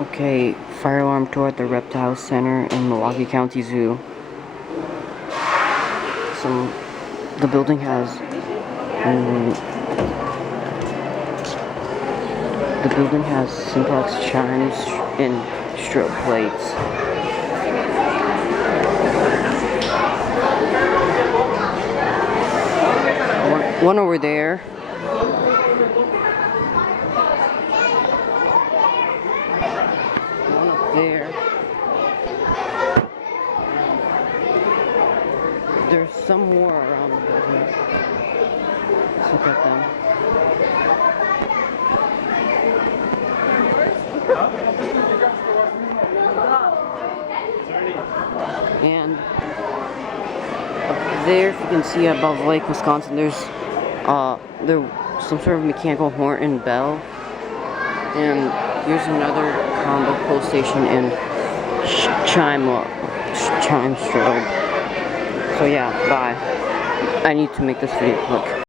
Okay, fire alarm tour at the Reptile Center in Milwaukee County Zoo. The building has simplex chimes and strobe plates. One over there. One up there. There's some more around the building. Let's look at them. And up there, if you can see above Lake Wisconsin, there's some sort of mechanical horn and bell. And here's another combo pole station and chime strobe. So yeah, bye. I need to make this video quick.